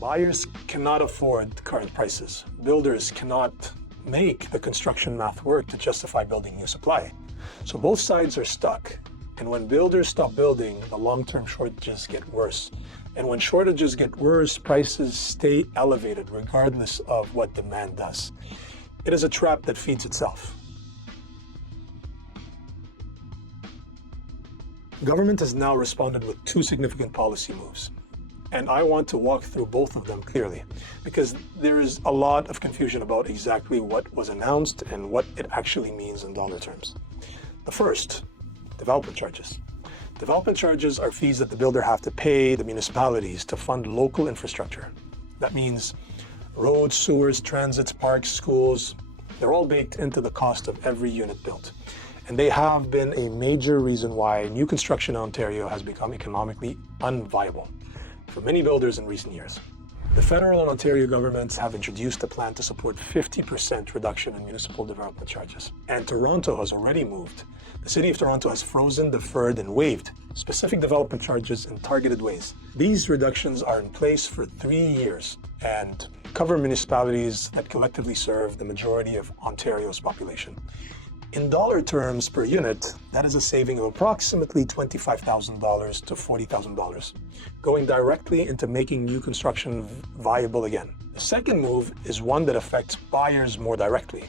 Buyers cannot afford current prices. Builders cannot make the construction math work to justify building new supply. So both sides are stuck. And when builders stop building, the long-term shortages get worse. And when shortages get worse, prices stay elevated regardless of what demand does. It is a trap that feeds itself. Government has now responded with two significant policy moves. And I want to walk through both of them clearly, because there is a lot of confusion about exactly what was announced and what it actually means in dollar terms. The first, development charges. Development charges are fees that the builder have to pay the municipalities to fund local infrastructure. That means roads, sewers, transits, parks, schools, they're all baked into the cost of every unit built. And they have been a major reason why new construction in Ontario has become economically unviable for many builders in recent years. The federal and Ontario governments have introduced a plan to support 50% reduction in municipal development charges. And Toronto has already moved. The City of Toronto has frozen, deferred, and waived specific development charges in targeted ways. These reductions are in place for 3 years and cover municipalities that collectively serve the majority of Ontario's population. In dollar terms per unit, that is a saving of approximately $25,000 to $40,000, going directly into making new construction viable again. The second move is one that affects buyers more directly,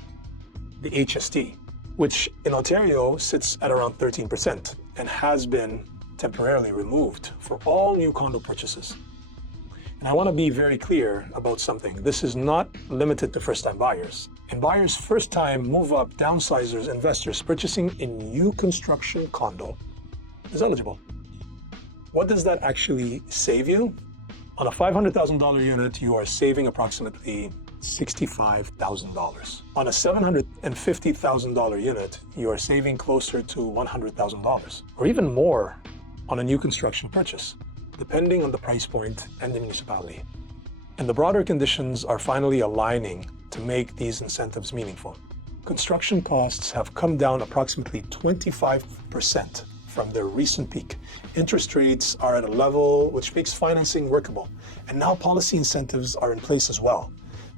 the HST, which in Ontario sits at around 13% and has been temporarily removed for all new condo purchases. And I want to be very clear about something. This is not limited to first-time buyers. And buyers, first-time, move-up, downsizers, investors purchasing a new construction condo is eligible. What does that actually save you? On a $500,000 unit, you are saving approximately $65,000. On a $750,000 unit, you are saving closer to $100,000, or even more on a new construction purchase, depending on the price point and the municipality. And the broader conditions are finally aligning to make these incentives meaningful. Construction costs have come down approximately 25% from their recent peak. Interest rates are at a level which makes financing workable. And now policy incentives are in place as well.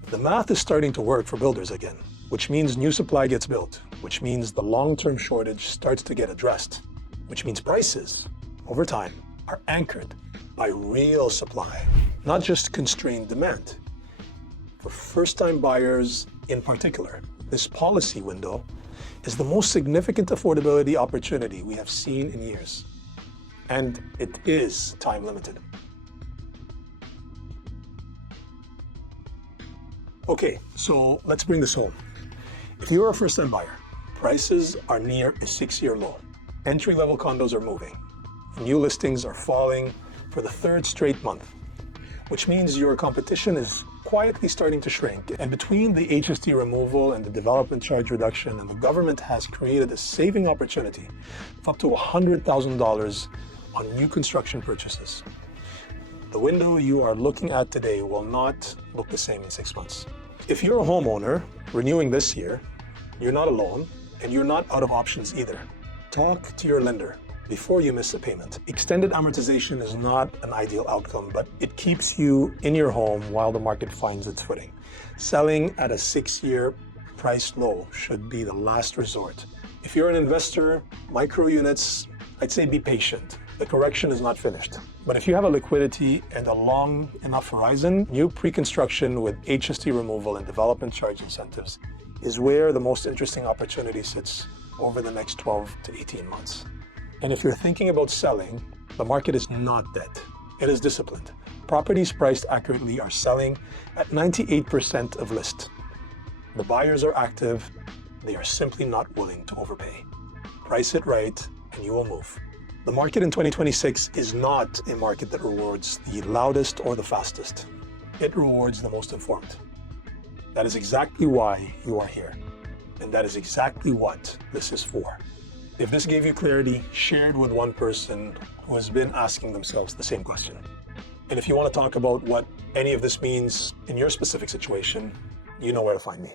The math is starting to work for builders again, which means new supply gets built, which means the long-term shortage starts to get addressed, which means prices, over time, are anchored by real supply, not just constrained demand. For first-time buyers in particular, this policy window is the most significant affordability opportunity we have seen in years. And it is time-limited. Okay, so let's bring this home. If you're a first-time buyer, prices are near a 6-year low. Entry-level condos are moving. New listings are falling for the third straight month, which means your competition is quietly starting to shrink. And between the HST removal and the development charge reduction, and the government has created a saving opportunity of up to $100,000 on new construction purchases. The window you are looking at today will not look the same in 6 months. If you're a homeowner renewing this year, you're not alone, and you're not out of options either. Talk to your lender before you miss a payment. Extended amortization is not an ideal outcome, but it keeps you in your home while the market finds its footing. Selling at a 6-year price low should be the last resort. If you're an investor, micro units, I'd say be patient. The correction is not finished. But if you have a liquidity and a long enough horizon, new pre-construction with HST removal and development charge incentives is where the most interesting opportunity sits over the next 12 to 18 months. And if you're thinking about selling, the market is not dead. It is disciplined. Properties priced accurately are selling at 98% of list. The buyers are active. They are simply not willing to overpay. Price it right, and you will move. The market in 2026 is not a market that rewards the loudest or the fastest. It rewards the most informed. That is exactly why you are here. And that is exactly what this is for. If this gave you clarity, share it with one person who has been asking themselves the same question. And if you want to talk about what any of this means in your specific situation, you know where to find me.